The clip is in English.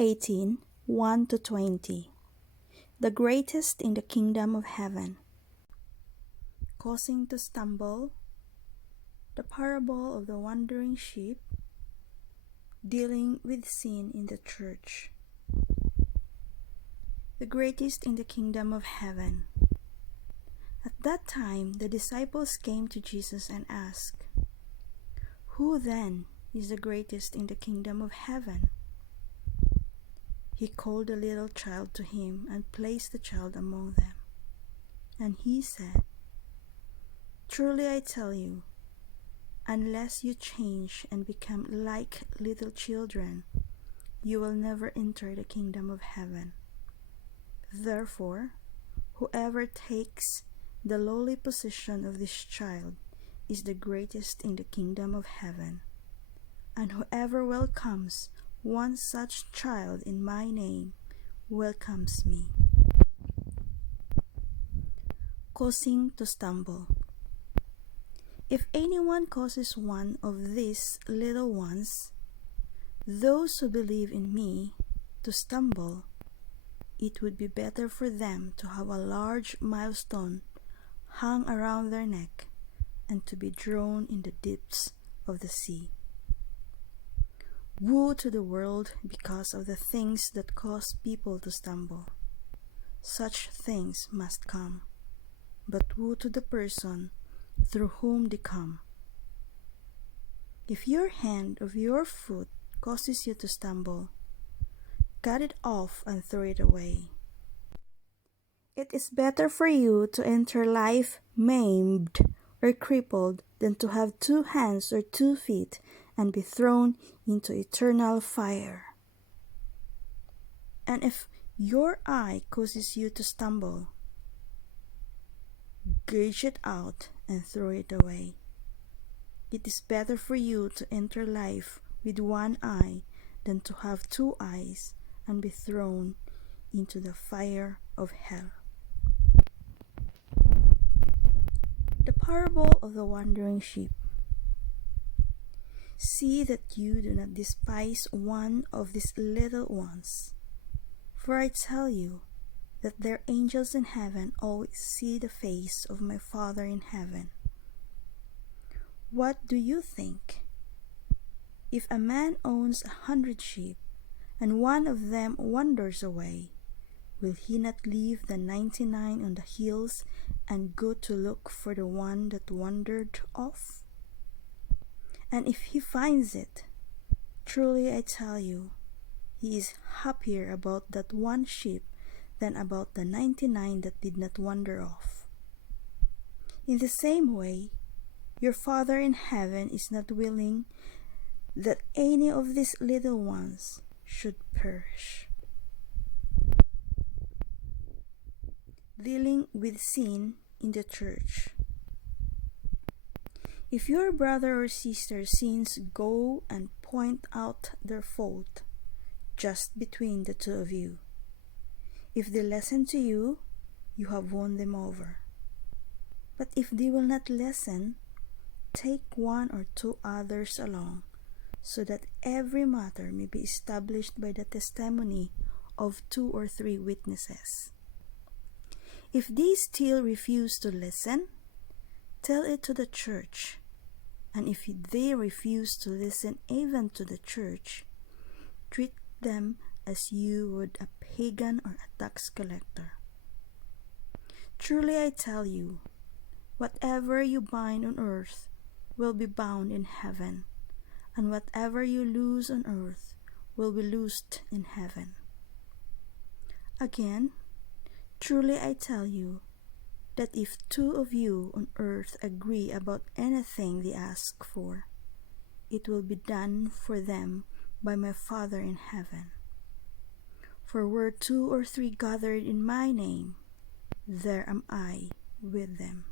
18, 1-20. The greatest in the kingdom of heaven. Causing to stumble. The parable of the wandering sheep. Dealing with sin in the church. The greatest in the kingdom of heaven. At that time, the disciples came to Jesus and asked, "Who then is the greatest in the kingdom of heaven?" He called a little child to him and placed the child among them. And he said, "Truly I tell you, unless you change and become like little children, you will never enter the kingdom of heaven. Therefore, whoever takes the lowly position of this child is the greatest in the kingdom of heaven. And whoever welcomes one such child in my name welcomes me." Causing to stumble. If anyone causes one of these little ones, those who believe in me, to stumble, it would be better for them to have a large millstone hung around their neck and to be drowned in the depths of the sea. Woe to the world because of the things that cause people to stumble. Such things must come, but woe to the person through whom they come. If your hand of your foot causes you to stumble, cut it off and throw it away. It is better for you to enter life maimed or crippled than to have 2 hands or 2 feet and be thrown into eternal fire. And if your eye causes you to stumble, gouge it out and throw it away. It is better for you to enter life with 1 eye than to have 2 eyes and be thrown into the fire of hell. The parable of the wandering sheep. See that you do not despise one of these little ones, for I tell you that their angels in heaven always see the face of my Father in heaven. What do you think? If a man owns 100 sheep, and one of them wanders away, will he not leave the 99 on the hills and go to look for the one that wandered off? And if he finds it, truly I tell you, he is happier about that one sheep than about the 99 that did not wander off. In the same way, your Father in heaven is not willing that any of these little ones should perish. Dealing with sin in the church. If your brother or sister sins, go and point out their fault just between the 2 of you. If they listen to you, you have won them over. But if they will not listen, take 1 or 2 others along, so that every matter may be established by the testimony of 2 or 3 witnesses. If they still refuse to listen, tell it to the church. And if they refuse to listen even to the church, treat them as you would a pagan or a tax collector. Truly I tell you, whatever you bind on earth will be bound in heaven, and whatever you loose on earth will be loosed in heaven. Again, truly I tell you, that if 2 of you on earth agree about anything they ask for, it will be done for them by my Father in heaven. For where 2 or 3 gathered in my name, there am I with them.